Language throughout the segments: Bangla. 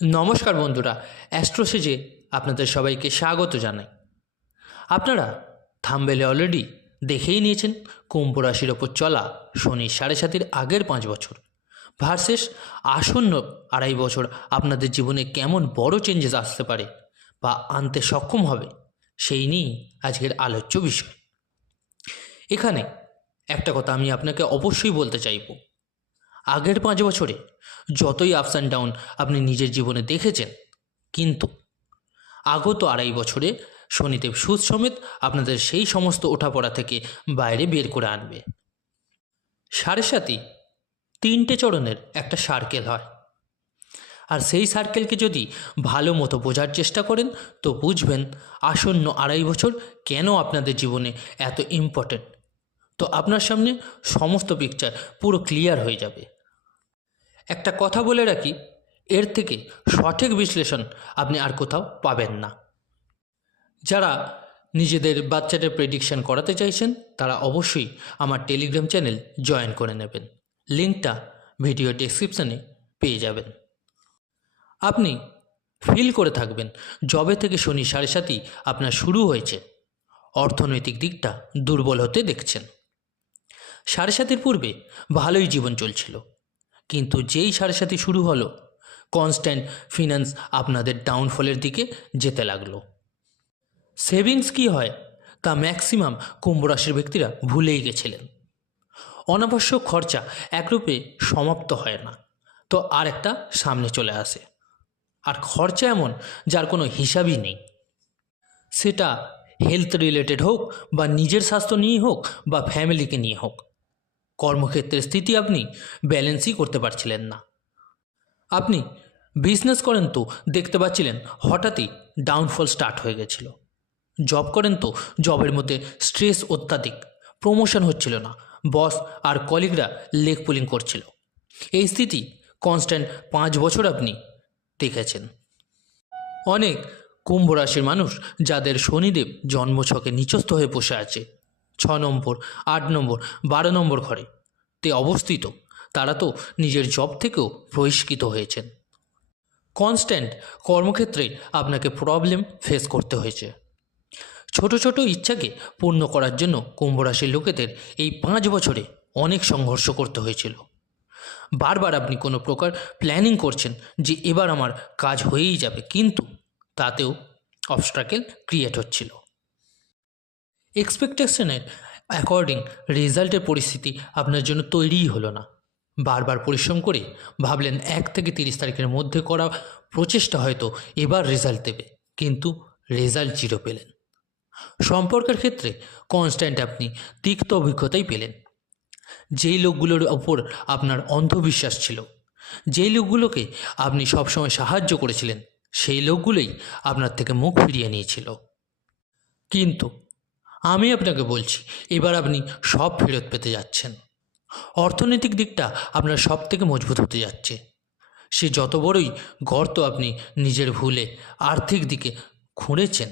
নমস্কার বন্ধুরা, অ্যাস্ট্রোসেজে আপনাদের সবাইকে স্বাগত জানাই। আপনারা থাম্বেলে অলরেডি দেখেই নিয়েছেন, কুম্ভ রাশির ওপর চলা শনি সাড়ে সাতের আগের পাঁচ বছর ভার্সেস আসন্ন আড়াই বছর আপনাদের জীবনে কেমন বড় চেঞ্জেস আসতে পারে বা আনতে সক্ষম হবে, সেই নিয়েই আজকের আলোচ্য বিষয়। এখানে একটা কথা আমি আপনাকে অবশ্যই বলতে চাইব। আগের পাঁচ বছরে যতই আপস অ্যান্ড ডাউন আপনি নিজের জীবনে দেখেছেন, কিন্তু আগত আড়াই বছরে শনিদেব সুদ সমেত আপনাদের সেই সমস্ত ওঠাপড়া থেকে বাইরে বের করে আনবে। সাড়ে সাতই তিনটে চরণের একটা সার্কেল হয়। আর সেই সার্কেলকে যদি ভালো মতো বোঝার চেষ্টা করেন, তো বুঝবেন আসন্ন আড়াই বছর কেন আপনাদের জীবনে এত ইম্পর্ট্যান্ট তো আপনার সামনে সমস্ত পিকচার পুরো ক্লিয়ার হয়ে যাবে। একটা কথা বলে রাখি, এর থেকে সঠিক বিশ্লেষণ আপনি আর কোথাও পাবেন না। যারা নিজেদের বাচ্চাদের প্রেডিকশন করাতে চাইছেন, তারা অবশ্যই আমার টেলিগ্রাম চ্যানেল জয়েন করে নেবেন। লিঙ্কটা ভিডিও ডেসক্রিপশানে পেয়ে যাবেন। আপনি ফিল করে থাকবেন। জবে থেকে শনি সাড়ে সাতই আপনার শুরু হয়েছে। অর্থনৈতিক দিকটা দুর্বল হতে দেখছেন। সাড়ে সাতের পূর্বে ভালোই জীবন চলছিল। কিন্তু যেই সাড়ে সাথে শুরু হলো, কনস্ট্যান্ট ফিনান্স আপনাদের ডাউনফলের দিকে যেতে লাগল। সেভিংস কি হয়, তা ম্যাক্সিমাম কুম্ভ রাশির ব্যক্তিরা ভুলেই গেছিলেন। অনাবশ্যক খরচা একরূপে সমাপ্ত হয় না, তো আর একটা সামনে চলে আসে। আর খরচা এমন যার কোনো হিসাবই নেই। সেটা হেলথ রিলেটেড হোক বা নিজের স্বাস্থ্য নিয়ে হোক বা ফ্যামিলিকে নিয়ে হোক কর্মক্ষেত্রের স্থিতি আপনি ব্যালেন্সই করতে পারছিলেন না। আপনি বিজনেস করেন তো, দেখতে পাচ্ছিলেন হঠাৎই ডাউনফল স্টার্ট হয়ে গেছিল। জব করেন তো জবের মধ্যে স্ট্রেস অত্যাধিক প্রমোশন হচ্ছিল না বস আর কলিগরা লেগ পুলিং করছিল। এই স্থিতি কনস্ট্যান্ট পাঁচ বছর আপনি দেখেছেন। অনেক কুম্ভ রাশির মানুষ যাদের শনিদেব জন্মছকে নিচস্থ হয়ে বসে আছে ছ নম্বর, আট নম্বর, বারো নম্বর ঘরে। তে অবস্থিত, তারা তো নিজের জব থেকেও বহিষ্কৃত হয়েছেন। কনস্ট্যান্ট কর্মক্ষেত্রে আপনাকে প্রবলেম ফেস করতে হয়েছে। ছোট ছোট ইচ্ছাকে পূর্ণ করার জন্য কুম্ভ রাশির লোকেদের এই পাঁচ বছরে অনেক সংঘর্ষ করতে হয়েছিল। বারবার আপনি কোনো প্রকার প্ল্যানিং করছেন যে এবার আমার কাজ হয়েই যাবে, কিন্তু তাতেও অবস্ট্রাকেল ক্রিয়েট হচ্ছিল। এক্সপেকটেশনের অ্যাকর্ডিং রেজাল্টের পরিস্থিতি আপনার জন্য তৈরিই হলো না। বারবার পরিশ্রম করে ভাবলেন এক থেকে তিরিশ তারিখের মধ্যে করা প্রচেষ্টা হয়তো এবার রেজাল্ট দেবে, কিন্তু রেজাল্ট জিরো পেলেন। সম্পর্কের ক্ষেত্রে কনস্ট্যান্ট আপনি তিক্ত অভিজ্ঞতাই পেলেন। যেই লোকগুলোর ওপর আপনার অন্ধবিশ্বাস ছিল, যেই লোকগুলোকে আপনি সবসময় সাহায্য করেছিলেন, সেই লোকগুলোই আপনার থেকে মুখ ফিরিয়ে নিয়েছিল। কিন্তু আমি আপনাকে বলছি, এবার আপনি সব ফেরত পেতে যাচ্ছেন। অর্থনৈতিক দিকটা আপনার সব থেকে মজবুত হতে যাচ্ছে। সে যত বড়ই গর্ত আপনি নিজের ভুলে আর্থিক দিকে খুঁড়েছেন,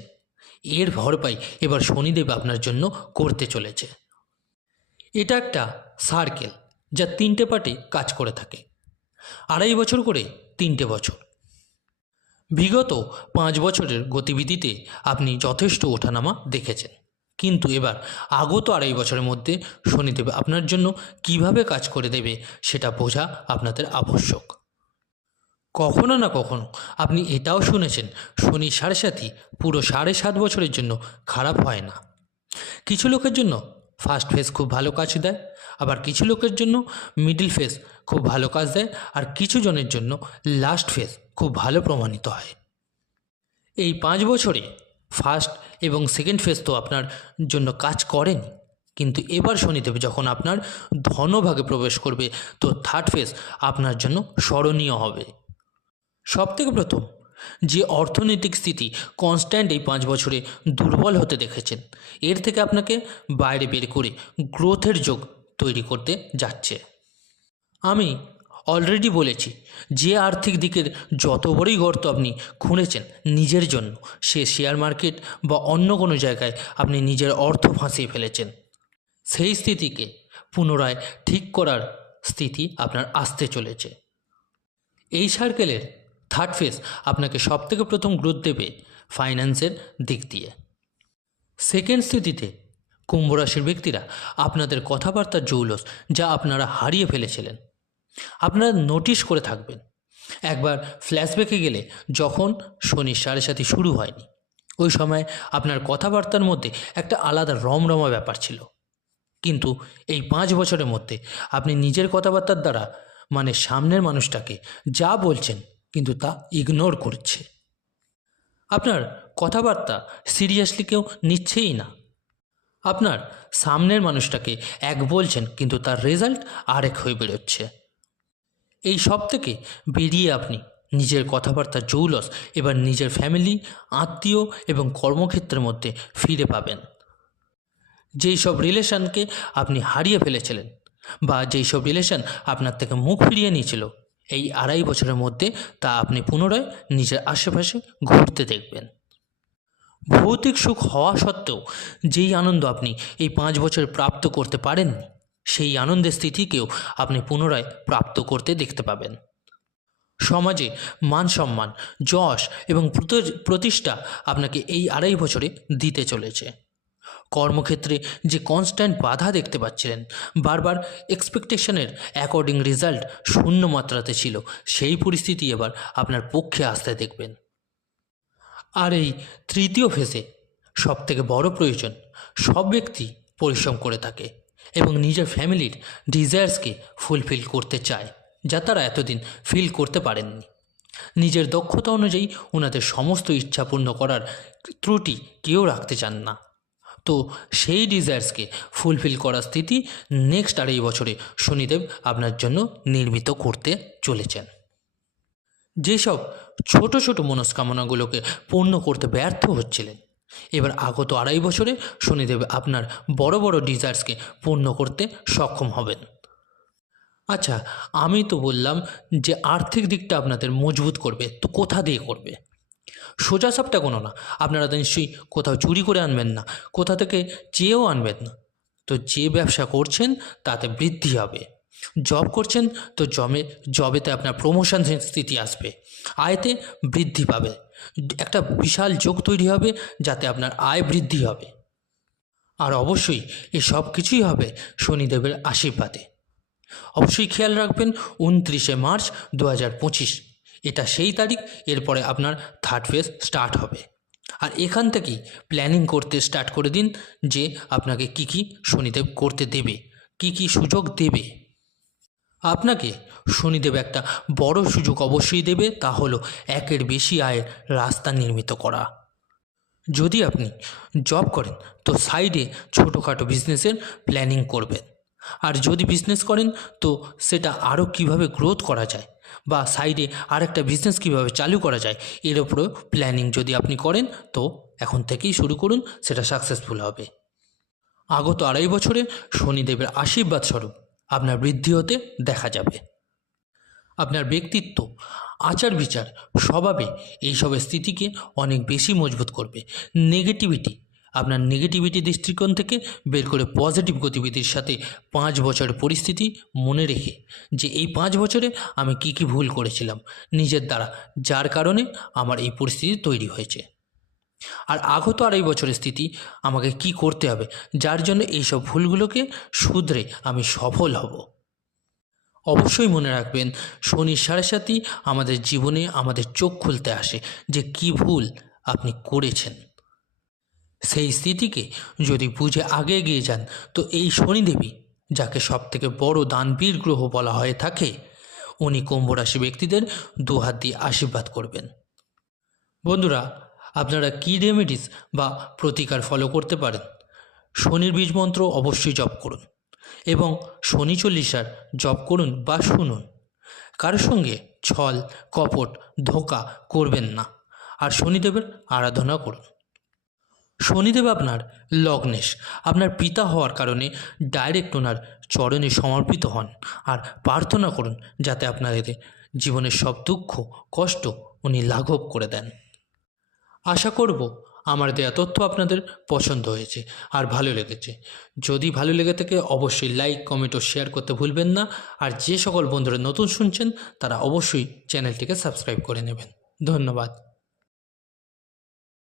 এর ভরপাই এবার শনিদেব আপনার জন্য করতে চলেছে। এটা একটা সার্কেল যা তিনটে পার্টে কাজ করে থাকে। আড়াই বছর করে তিনটে বছর। বিগত পাঁচ বছরের গতিবিধিতে আপনি যথেষ্ট ওঠানামা দেখেছেন। কিন্তু এবার আগত আড়াই বছরের মধ্যে শনিদেব আপনার জন্য কীভাবে কাজ করে দেবে সেটা বোঝা আপনাদের আবশ্যক। কখনো না কখনো আপনি এটাও শুনেছেন, শনি সাড়ে সাতই পুরো সাড়ে সাত বছরের জন্য খারাপ হয় না। কিছু লোকের জন্য ফার্স্ট ফেজ খুব ভালো কাজ দেয়, আবার কিছু লোকের জন্য মিডিল ফেজ খুব ভালো কাজ দেয়, আর কিছু জনের জন্য লাস্ট ফেজ খুব ভালো প্রমাণিত হয়। এই পাঁচ বছরে ফার্স্ট এবং সেকেন্ড ফেজ তো আপনার জন্য কাজ করেনি। কিন্তু এবার শনিদেব যখন আপনার ধনভাগে প্রবেশ করবে, তো থার্ড ফেজ আপনার জন্য স্মরণীয় হবে। সবথেকে প্রথম, যে অর্থনৈতিক স্থিতি কনস্ট্যান্ট এই পাঁচ বছরে দুর্বল হতে দেখেছেন, এর থেকে আপনাকে বাইরে বের করে গ্রোথের যোগ তৈরি করতে যাচ্ছে। আমি অলরেডি বলেছি, যে আর্থিক দিকের যত বড়ই গর্ত আপনি খুঁড়েছেন নিজের জন্য, সে শেয়ার মার্কেট বা অন্য কোনো জায়গায় আপনি নিজের অর্থ ফাঁসিয়ে ফেলেছেন। সেই স্থিতিকে পুনরায় ঠিক করার স্থিতি আপনার আসতে চলেছে। এই সার্কেলের থার্ড ফেজ আপনাকে সবথেকে প্রথম গ্রোথ দেবে ফাইন্যান্সের দিক দিয়ে। সেকেন্ড স্থিতিতে কুম্ভ রাশির ব্যক্তিরা আপনাদের কথাবার্তার জৌলস যা আপনারা হারিয়ে ফেলেছিলেন। আপনারা নোটিশ করে থাকবেন। একবার ফ্ল্যাশব্যাকে গেলে যখন শনির সাড়ে সাথে শুরু হয়নি, ওই সময় আপনার কথাবার্তার মধ্যে একটা আলাদা রমরমা ব্যাপার ছিল। কিন্তু এই পাঁচ বছরের মধ্যে আপনি নিজের কথাবার্তার দ্বারা মানে সামনের মানুষটাকে যা বলছেন কিন্তু তা ইগনোর করছে। আপনার কথাবার্তা সিরিয়াসলি কেউ নিচ্ছেই না। আপনার সামনের মানুষটাকে এক বলছেন কিন্তু তার রেজাল্ট আরেক হয়ে বেরোচ্ছে। এই সব থেকে বেরিয়ে আপনি নিজের কথাবার্তার জৌলস, এবার নিজের ফ্যামিলি আত্মীয় এবং কর্মক্ষেত্রের মধ্যে ফিরে পাবেন। যেই সব রিলেশনকে আপনি হারিয়ে ফেলেছিলেন বা যেই সব রিলেশন আপনার থেকে মুখ ফিরিয়ে নিয়েছিল, এই আড়াই বছরের মধ্যে তা আপনি পুনরায় নিজের আশেপাশে ঘুরতে দেখবেন। ভৌতিক সুখ হওয়া সত্ত্বেও যেই আনন্দ আপনি এই পাঁচ বছর প্রাপ্ত করতে পারেননি সেই আনন্দের স্থিতিকেও আপনি পুনরায় প্রাপ্ত করতে দেখতে পাবেন। সমাজে মান সম্মান, যশ এবং প্রতিষ্ঠা আপনাকে এই আড়াই বছরে দিতে চলেছে। কর্মক্ষেত্রে যে কনস্ট্যান্ট বাধা দেখতে পাচ্ছিলেন, বারবার এক্সপেকটেশনের অ্যাকর্ডিং রেজাল্ট শূন্য মাত্রাতে ছিল, সেই পরিস্থিতি এবার আপনার পক্ষে আসতে দেখবেন। আর এই তৃতীয় ফেজে সবথেকে বড় প্রয়োজন, সব ব্যক্তি পরিশ্রম করে থাকে। এবং নিজের ফ্যামিলির ডিজায়ার্সকে ফুলফিল করতে চায়, যা তারা এতদিন ফিল করতে পারেননি। নিজের দক্ষতা অনুযায়ী ওনাদের সমস্ত ইচ্ছা পূর্ণ করার ত্রুটি কেউ রাখতে চান না। তো সেই ডিজায়ার্সকে ফুলফিল করার স্থিতি নেক্সট আড়াই বছরে শনিদেব আপনার জন্য নির্মিত করতে চলেছেন। যেসব ছোট ছোট মনস্কামনাগুলোকে পূর্ণ করতে ব্যর্থ হচ্ছিলেন এবার আগত আড়াই বছরে শনিদেব আপনার বড় বড় ডিজায়ার্সকে পূর্ণ করতে সক্ষম হবেন। আচ্ছা আমি তো বললাম যে আর্থিক দিকটা আপনাদের মজবুত করবে, তো কোথা দিয়ে করবে? সোজা সাপটা কোনো না, আপনারা তো নিশ্চয়ই কোথাও চুরি করে আনবেন না, কোথা থেকে চেয়েও আনবেন না। তো যে ব্যবসা করছেন তাতে বৃদ্ধি হবে জব করছেন তো জমে জবেতে আপনার প্রমোশন স্থিতি আসবে, আয়তে বৃদ্ধি পাবে। একটা বিশাল যোগ তৈরি হবে যাতে আপনার আয় বৃদ্ধি হবে। আর অবশ্যই এই সব কিছুই হবে শনিদেবের আশীর্বাদে। অবশ্যই খেয়াল রাখবেন, উনত্রিশে মার্চ দু হাজার পঁচিশ, এটা সেই তারিখ, এরপরে আপনার থার্ড ফেজ স্টার্ট হবে। আর এখান থেকেই প্ল্যানিং করতে স্টার্ট করে দিন যে আপনাকে কি কি শনিদেব করতে দেবে, কি কি সুযোগ দেবে। আপনাকে শনিদেব একটা বড় সুযোগ অবশ্যই দেবে, তা হলো একের বেশি আয়ের রাস্তা নির্মিত করা। যদি আপনি জব করেন, তো সাইডে ছোটোখাটো বিজনেসের প্ল্যানিং করবেন। আর যদি বিজনেস করেন, তো সেটা আরও কীভাবে গ্রোথ করা যায় বা সাইডে আরেকটা বিজনেস কীভাবে চালু করা যায়, এর উপরেও প্ল্যানিং যদি আপনি করেন, তো এখন থেকেই শুরু করুন, সেটা সাকসেসফুল হবে। আগত আড়াই বছরে শনিদেবের আশীর্বাদ স্বরূপ আপনার বৃদ্ধি হতে দেখা যাবে। আপনার ব্যক্তিত্ব, আচার বিচার, স্বভাবে এইসবের স্থিতিকে অনেক বেশি মজবুত করবে। নেগেটিভিটি আপনার নেগেটিভিটি দৃষ্টিকোণ থেকে বের করে পজিটিভ গতিবিধির সাথে পাঁচ বছরের পরিস্থিতি মনে রেখে যে এই পাঁচ বছরে আমি কি কি ভুল করেছিলাম, নিজের দ্বারা, যার কারণে আমার এই পরিস্থিতি তৈরি হয়েছে। আর আগত আড়াই বছরের স্থিতি আমাকে কি করতে হবে? যার জন্য এইসব ভুলগুলোকে শুধরে আমি সফল হব। অবশ্যই মনে রাখবেন, শনির সাড়ে সাথী আমাদের জীবনে আমাদের চোখ খুলতে আসে যে কি ভুল আপনি করেছেন। সেই স্থিতিকে যদি বুঝে আগে এগিয়ে যান, তো এই শনিদেবী, যাকে সব থেকে বড় দানবীর গ্রহ বলা হয়ে থাকে, উনি কুম্ভ রাশি ব্যক্তিদের দু হাত দিয়ে আশীর্বাদ করবেন। বন্ধুরা আপনারা কী রেমেডিস বা প্রতিকার ফলো করতে পারেন? শনির বীজ মন্ত্র অবশ্যই জপ করুন এবং শনি চল্লিশার জপ করুন বা শুনুন। কারোর সঙ্গে ছল, কপট, ধোকা করবেন না আর শনিদেবের আরাধনা করুন। শনিদেব আপনার লগ্নেশ, আপনার পিতা হওয়ার কারণে ডাইরেক্ট ওনার চরণে সমর্পিত হন আর প্রার্থনা করুন যাতে আপনাদের জীবনের সব দুঃখ, কষ্ট উনি লাঘব করে দেন। আশা করব আমার দেওয়া তথ্য আপনাদের পছন্দ হয়েছে আর ভালো লেগেছে। যদি ভালো লেগে থাকে, অবশ্যই লাইক কমেন্ট ও শেয়ার করতে ভুলবেন না। আর যে সকল বন্ধুরা নতুন শুনছেন, তারা অবশ্যই চ্যানেলটিকে সাবস্ক্রাইব করে নেবেন। ধন্যবাদ।